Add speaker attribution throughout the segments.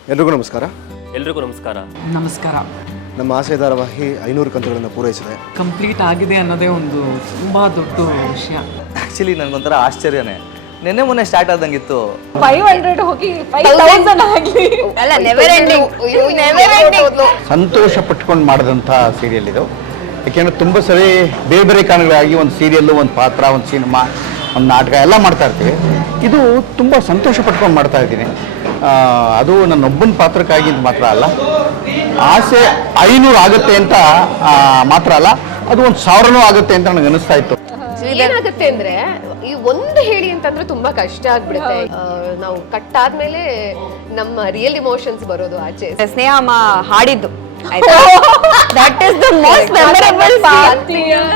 Speaker 1: ಎಲ್ರಿಗೂ ನಮಸ್ಕಾರ.
Speaker 2: ಎಲ್ರಿಗೂ ನಮಸ್ಕಾರ.
Speaker 3: ನಮಸ್ಕಾರ.
Speaker 1: ನಮ್ಮ ಆಸೆ ಧಾರಾವಾಹಿ 500 ಕಂತುಗಳನ್ನು ಪೂರೈಸಿದೆ.
Speaker 3: ಕಂಪ್ಲೀಟ್ ಆಗಿದೆ ಅನ್ನೋದೇ ಒಂದು ತುಂಬ ದೊಡ್ಡ ವಿಷಯ.
Speaker 4: ಆ್ಯಕ್ಚುಲಿ ನನಗೊಂಥರ ಆಶ್ಚರ್ಯನೇ. ನೆನ್ನೆ ಮೊನ್ನೆ ಸ್ಟಾರ್ಟ್ ಆದಂಗಿತ್ತು.
Speaker 5: 500 ಹೋಗಿ 5000 ಆಗಲಿ ಅಲ್ಲ, ನೆವರ್ ಎಂಡಿಂಗ್.
Speaker 6: ಸಂತೋಷ ಪಟ್ಕೊಂಡು ಮಾಡಿದಂಥ ಸೀರಿಯಲ್ ಇದು. ಯಾಕೆಂದರೆ ತುಂಬ ಸರಿ ಬೇರೆ ಬೇರೆ ಕಾರಣಗಳಾಗಿ ಒಂದು ಸೀರಿಯಲ್ಲು, ಒಂದು ಪಾತ್ರ, ಒಂದು ಸಿನಿಮಾ, ಒಂದು ನಾಟಕ ಎಲ್ಲ ಮಾಡ್ತಾ ಇರ್ತೀವಿ. ಇದು ತುಂಬ ಸಂತೋಷ ಪಟ್ಕೊಂಡು ಮಾಡ್ತಾ ಇದ್ದೀನಿ. ಅದು ನನ್ನೊಬ್ಬನ ಪಾತ್ರಕ್ಕಾಗಿ ಮಾತ್ರ ಅಲ್ಲ, ಆಸೆ 500 ಆಗುತ್ತೆ ಅಂತ ಮಾತ್ರ ಅಲ್ಲ, ಅದು 1000 ಆಗುತ್ತೆ ಅಂತ ನನಗೆ ಅನಿಸ್ತಾ ಇತ್ತು.
Speaker 5: ಏನಾಗುತ್ತೆ ಅಂದ್ರೆ ಈ ಒಂದು ಹೇಳಿ ಅಂತಂದ್ರೆ ತುಂಬಾ ಕಷ್ಟ ಆಗ್ಬಿಡುತ್ತೆ. ನಾವು ಕಟ್ ಆದ್ಮೇಲೆ ನಮ್ಮ ರಿಯಲ್ ಇಮೋಷನ್ಸ್ ಬರೋದು ಆಚೆ.
Speaker 7: ಸ್ನೇಹಮ್ಮ ಹಾಡಿದ್ದು that is the most memorable part.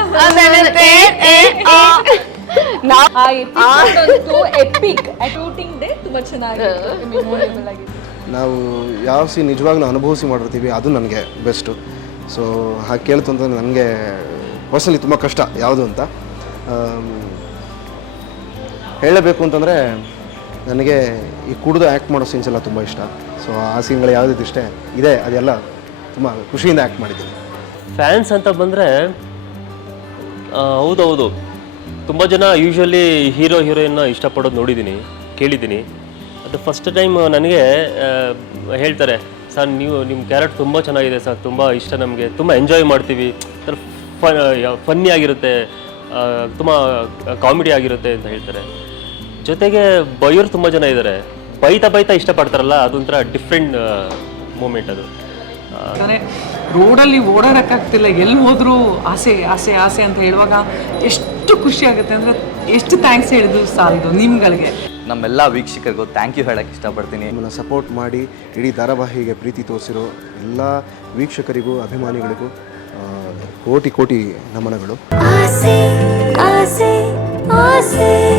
Speaker 1: ನಾವು ಯಾವ ಸೀನ್ ನಿಜವಾಗ್ಲೂ ಅನುಭವಿಸಿ ಮಾಡಿರ್ತೀವಿ ಅದು ನನಗೆ ಬೆಸ್ಟು. ಸೊ ಹಾಗೆ ಕೇಳ್ತು ಅಂತಂದರೆ ನನಗೆ ಪರ್ಸನಲಿ ತುಂಬ ಕಷ್ಟ ಯಾವುದು ಅಂತ ಹೇಳಬೇಕು ಅಂತಂದರೆ, ನನಗೆ ಈ ಕುಡಿದು ಆ್ಯಕ್ಟ್ ಮಾಡೋ ಸೀನ್ಸ್ ಎಲ್ಲ ತುಂಬ ಇಷ್ಟ. ಸೊ ಆ ಸೀನ್ಗಳು ಯಾವುದಿತ್ತು ಇಷ್ಟೇ ಇದೆ, ಅದೆಲ್ಲ ತುಂಬ ಖುಷಿಯಿಂದ ಆ್ಯಕ್ಟ್ ಮಾಡಿದ್ದೀನಿ.
Speaker 2: ಫ್ಯಾನ್ಸ್ ಅಂತ ಬಂದರೆ ಹೌದೌದು, ತುಂಬ ಜನ ಯೂಶ್ವಲಿ ಹೀರೋ ಹೀರೋಯಿನ್ನ ಇಷ್ಟಪಡೋದು ನೋಡಿದ್ದೀನಿ, ಕೇಳಿದ್ದೀನಿ. ಅದು ಫಸ್ಟ್ ಟೈಮ್ ನನಗೆ ಹೇಳ್ತಾರೆ, ಸರ್ ನಿಮ್ಮ ಕ್ಯಾರೆಕ್ಟರ್ ತುಂಬ ಚೆನ್ನಾಗಿದೆ ಸರ್, ತುಂಬ ಇಷ್ಟ ನಮಗೆ, ತುಂಬ ಎಂಜಾಯ್ ಮಾಡ್ತೀವಿ, ಫನ್ನಿ ಆಗಿರುತ್ತೆ, ತುಂಬ ಕಾಮಿಡಿ ಆಗಿರುತ್ತೆ ಅಂತ ಹೇಳ್ತಾರೆ. ಜೊತೆಗೆ ಬೈಯೋರು ತುಂಬ ಜನ ಇದ್ದಾರೆ, ಬೈತಾ ಇಷ್ಟಪಡ್ತಾರಲ್ಲ, ಅದೊಂಥರ ಡಿಫ್ರೆಂಟ್ ಮೂಮೆಂಟ್ ಅದು.
Speaker 3: ರೋಡಲ್ಲಿ ಓಡಾಡೋಕ್ಕಾಗ್ತಿಲ್ಲ, ಎಲ್ಲಿ ಹೋದರೂ ಆಸೆ ಆಸೆ ಆಸೆ ಅಂತ ಹೇಳುವಾಗ ಎಷ್ಟು ಖುಷಿ ಆಗುತ್ತೆ ಅಂದರೆ, ಎಷ್ಟು ಥ್ಯಾಂಕ್ಸ್ ಹೇಳಿದ್ರು ಸಾಲದು ನಿಮ್ಗಳಿಗೆ.
Speaker 4: ನಮ್ಮೆಲ್ಲ ವೀಕ್ಷಕರಿಗೂ ಥ್ಯಾಂಕ್ ಯು ಹೇಳಕ್ಕೆ ಇಷ್ಟಪಡ್ತೀನಿ.
Speaker 1: ನಮ್ಮನ್ನು ಸಪೋರ್ಟ್ ಮಾಡಿ ಇಡೀ ಧಾರಾವಾಹಿಗೆ ಪ್ರೀತಿ ತೋರಿಸಿರೋ ಎಲ್ಲ ವೀಕ್ಷಕರಿಗೂ ಅಭಿಮಾನಿಗಳಿಗೂ ಕೋಟಿ ಕೋಟಿ ನಮನಗಳು.
Speaker 8: ಆಸೆ ಆಸೆ ಆಸೆ